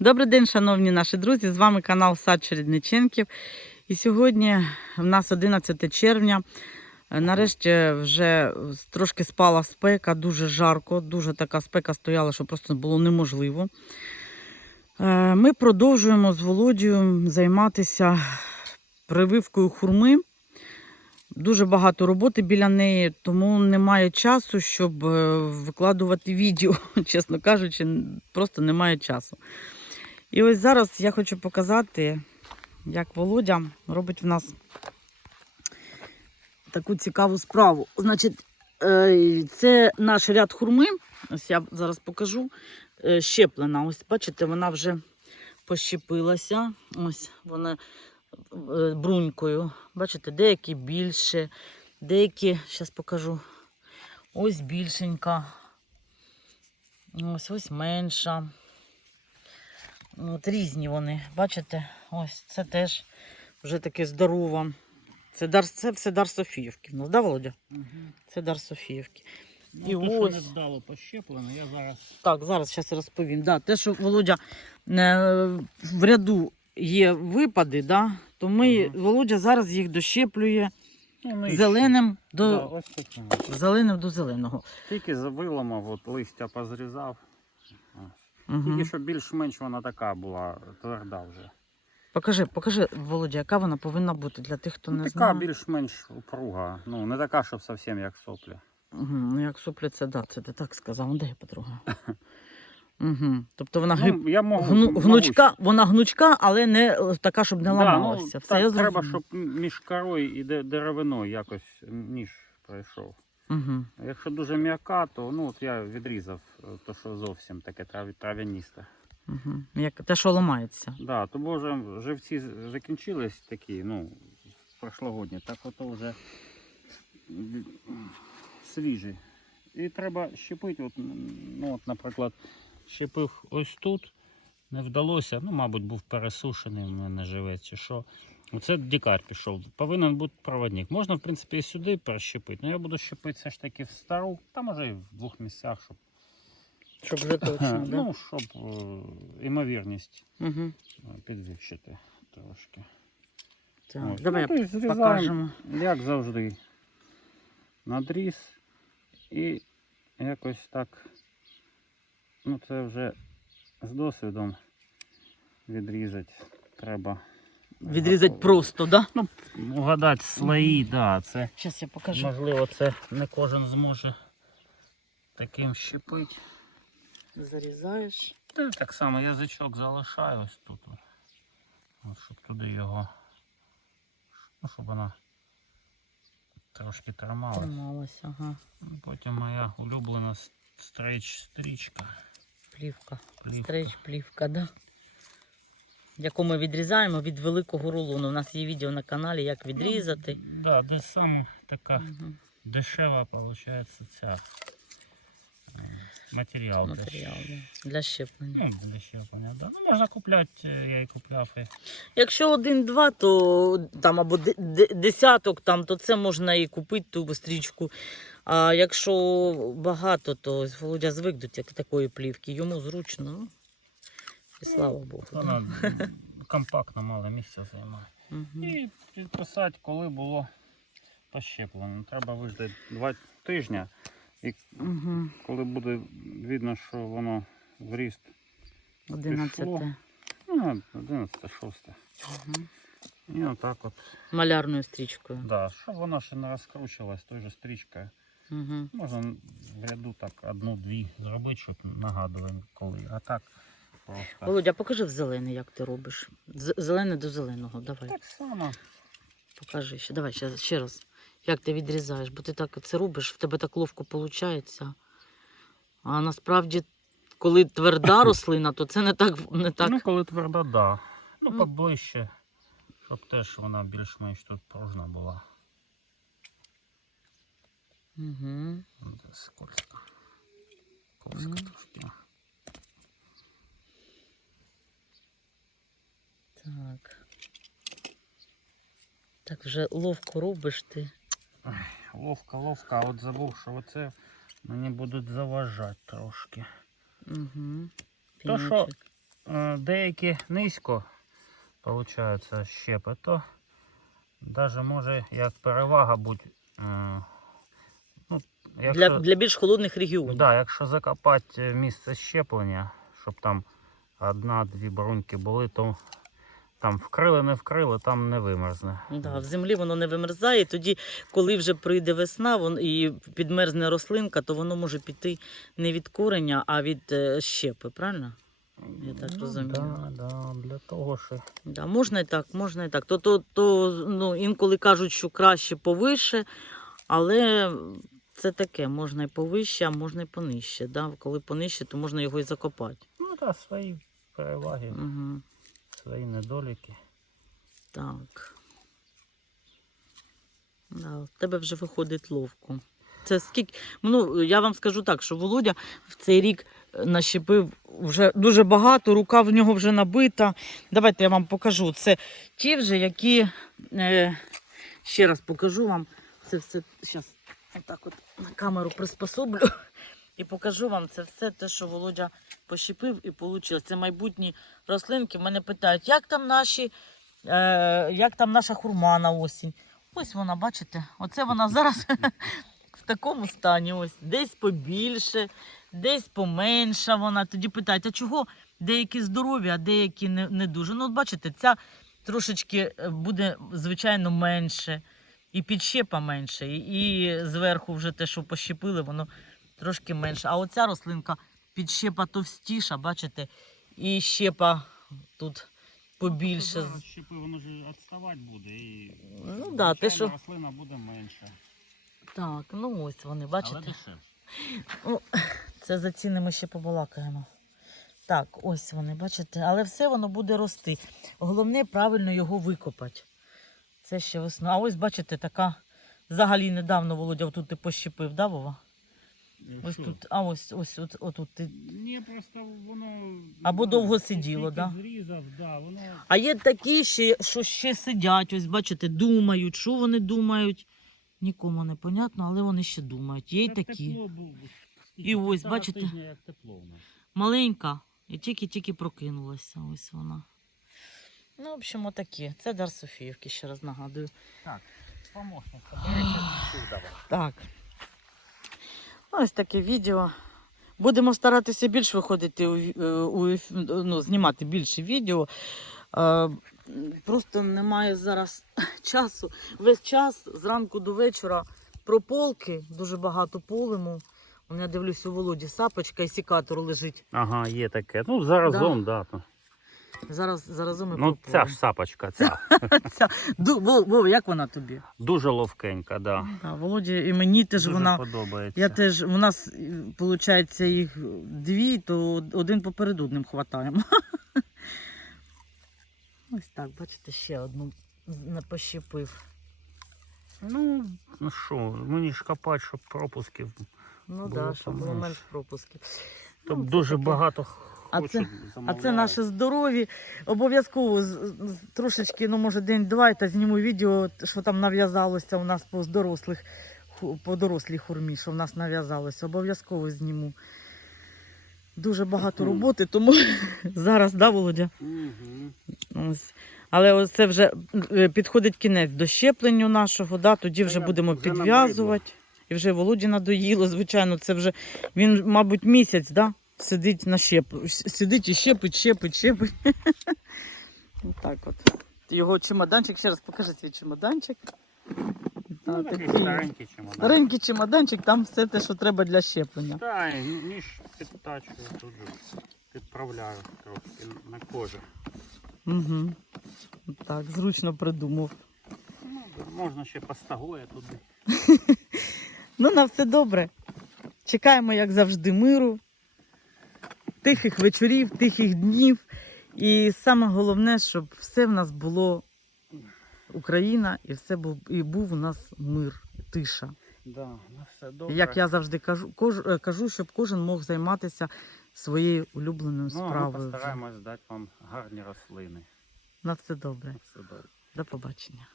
Добрий день, шановні наші друзі! З вами канал Сад Чередниченків. І сьогодні в нас 11 червня. Е, Нарешті вже трошки спала спека, дуже жарко, дуже така спека стояла, що просто було неможливо. Е, Ми продовжуємо з Володією займатися прививкою хурми. Дуже багато роботи біля неї, тому немає часу, щоб е, викладувати відео, чесно кажучи, просто немає часу. І ось зараз я хочу показати, як Володя робить в нас таку цікаву справу. Значить, е, це наш ряд хурми. Ось я зараз покажу. е, Щеплена. Ось, бачите, вона вже пощепилася. Ось вона е, брунькою. Бачите, деякі більше, деякі, зараз покажу. Ось більшенька. Ось ось менша. От різні вони, бачите? Ось це теж вже таке здорово. Це дар, це все дар Софіївки. Ну, да, Володя? Це дар Софіївки. Ну, І те, що не вдало пощеплено, я зараз Так, зараз зараз розповім. Да, те, що Володя е, в ряду є випади, да, то ми, Ага. Володя зараз їх дощеплює ну, зеленим ще. до, Да, ось зеленим до зеленого. Тільки виламав, от листя позрізав. Угу. Тільки щоб більш-менш вона така була тверда вже. Покажи, покажи, Володя, яка вона повинна бути для тих, хто Ну, не така знає. більш-менш упруга. Ну, не така, щоб зовсім як соплі. Угу, ну як соплі, це да, це ти так сказав, Ну, де я потрогаю. Угу. Тобто вона гиб... Ну, я можу, гну... гнучка, вона гнучка, але не е, така, щоб не Да, ламалася. ну, Все, так, я треба, щоб між корою і деревиною якось ніж пройшов. Угу. Якщо дуже м'яка, то ну, от я відрізав е, то, що зовсім таке трав- трав'яністе. Угу. Як те, що ламається. Да, то боже, живці закінчились такі, ну, прошлогодні, так ото вже свіжі. І треба щепити, от, ну, от, наприклад, щепив ось тут, не вдалося, ну, мабуть, був пересушений, в мене живе чи що. Оце дікар пішов. Повинен бути проводник. Можна, в принципі, і сюди перещепити. Ну, я буду щепити все ж таки в стару, та може і в двох місцях, щоб, Щоб вже точно, да? ну, щоб е, імовірність Угу. підвищити трошки. Так. Ось. Давай Ну, то зрізаємо, покажемо. Як завжди. Надріз і якось так. Ну це вже з досвідом відрізати треба. Відрізати просто, да? Ну, угадати слої, да, це Зараз я покажу. можливо це не кожен зможе таким щепити. Зарізаєш. Та так само язичок залишаю ось тут. от. Щоб туди його. Ну, щоб вона трошки трималась. Трималася, ага. Ну, Потім моя улюблена стрейч стрічка. Плівка. Плівка. Стрейч плівка, да. Яку ми відрізаємо від великого рулону. У нас є відео на каналі, як відрізати. Да, де саме така Мгм. дешева виходить ця е, матеріал. для Матеріал щ- для щеплення. Ну, для щеплення, да. Ну, можна купляти, е, я і купляв. І... Якщо один-два, то там або де- де- десяток, там, то це можна і купити ту стрічку. А якщо багато, то Володя звик до такої плівки. Йому зручно. І слава Богу. Вона компактно мало місця займає. Мгм. І підписати, коли було пощеплено. Треба виждати два тижні. І Мгм. коли буде видно, що воно в ріст, Одинадцяте. ну, 11 6 Мгм. І отак от. Малярною стрічкою. Да, щоб воно ще не розкручувалось той же стрічкою. Угу. Можна в ряду так одну-дві зробити, щоб нагадували коли. А так просто. Володя, покажи в зелений, як ти робиш. З- Зелене до зеленого. Давай. Так само. Покажи ще. Давай ще, ще раз. Як ти відрізаєш, бо ти так це робиш, в тебе так ловко виходить. А насправді, коли тверда рослина, то це не так. Не так. Ну, коли тверда, да. Ну, Ну. поближче, щоб теж вона більш-менш тут пружна була. Угу. Скользко. Скользко Мгм. трошки. Так вже ловко робиш ти. Ловко, ловко, а от забув, що оце мені будуть заважати трошки. Угу. То що? е, деякі низько получаються щепи, то навіть може як перевага бути. е, Ну, якщо, Для, для більш холодних регіонів. да, якщо закопати місце щеплення, щоб там одна-дві бруньки були, то там вкрили, не вкрили, там не вимерзне. Да, в землі воно не вимерзає. Тоді, коли вже прийде весна вон, і підмерзне рослинка, то воно може піти не від кореня, а від е, щепи, правильно? Я так розумію. Да, да, для того, що Да, можна і так, можна і так. То, то, то ну, інколи кажуть, що краще повише, але це таке, можна і повище, а можна і понижче. Да? Коли понижче, то можна його і закопати. ну, да, свої переваги, Угу. Свої недоліки. Так. Да, в тебе вже виходить ловко. Це скільки. Ну, я вам скажу так, що Володя в цей рік е, нащепив вже дуже багато, рука в нього вже набита. Давайте я вам покажу. Це ті вже, які. Е, ще раз покажу вам. Це все. Зараз отак от на камеру приспособлю. І покажу вам це все те, що Володя пощепив і вийшло. Це майбутні рослинки. Мене питають, як там наші, е, як там наша хурма на осінь. Ось вона, бачите, оце вона зараз в такому стані. Ось десь побільше, десь поменша вона. Тоді питають, а чого деякі здорові, а деякі не, не дуже. Ну, от бачите, ця трошечки е, буде, звичайно, менше. І підщепа менше, і, зверху вже те, що пощепили, воно трошки менше. А оця рослинка підщепа товстіша, бачите, і щепа тут побільше. Зараз щепи, воно ж відставати буде і Ну да, те, що- рослина буде менша. Так, ну ось вони, бачите. Але дешевше. Це за ціни ми ще побалакаємо. Так, ось вони, бачите, але все воно буде рости. Головне правильно його викопати. Це ще весна. А ось, бачите, така взагалі недавно Володя тут ти пощепив, да, Вова? Ось Що? тут, а ось ось от, отут ти. Ні, просто воно. Або ну, довго сиділо, да? Зрізав, да, воно. А є такі, ще, що ще сидять, ось бачите, думають, що вони думають. Нікому не понятно, але вони ще думають. Є й Як такі. тепло було. І ось, Півтора бачите? тижня, як тепло у нас. Маленька, і тільки-тільки прокинулася. Ось вона. Ну, в общем, отакі. Це дар Софіївки, ще раз нагадую. Так, помощник, береться сюди. Так. Ось таке відео. Будемо старатися більше виходити у, е, у ну, знімати більше відео. Е, Просто немає зараз часу. Весь час зранку до вечора про полки, дуже багато полимо. У мене дивлюсь у Володі сапочка і сікатор лежить. Ага, є таке. Ну, заразом, да. то. Зараз заразом ми Ну, ця ж сапочка, ця. Ця. Ду- Вов, Вов, як вона тобі? Дуже ловкенька, да. А, Володі і мені теж Дуже вона. подобається. Я теж, у нас виходить їх дві, то один поперед одним хватаємо. Ось так, бачите, ще одну не пощепив. Ну, ну що, мені ж копати, щоб пропусків. Ну так, да, щоб було поменше. менш пропусків. Тут Ну, дуже таке. багато А це- А це наші здорові. Обов'язково трошечки, ну може день-два, та зніму відео, що там нав'язалося у нас по дорослих, по дорослій хурмі, що в нас нав'язалося. Обов'язково зніму. Дуже багато роботи, тому зараз, да, Володя? Ось. Але ось це вже е, підходить кінець до щепленню нашого, да? тоді вже будемо підв'язувати. І вже Володі надоїло, звичайно, це вже він, мабуть, місяць да? Сидить на щеп... сидить і щепить, щепить, щепить. Так от. Його чемоданчик, ще раз покажи свій чемоданчик. Ну, такий старенький чемодан. Старенький чемоданчик, там все те, що треба для щеплення. Та, і ніж підтачую, тут же підправляю трошки на кожу. Угу. Так, зручно придумав. Ну, можна ще постагоє туди. Ну, на все добре. Чекаємо, як завжди, миру, тихих вечорів, тихих днів. І саме головне, щоб все в нас було Україна і все був, і був у нас мир, тиша. Да, на все добре. Як я завжди кажу, кож, е, кажу, щоб кожен мог займатися своєю улюбленою ну, а ми справою. постараємось дати вам гарні рослини. На все добре. На все добре. До побачення.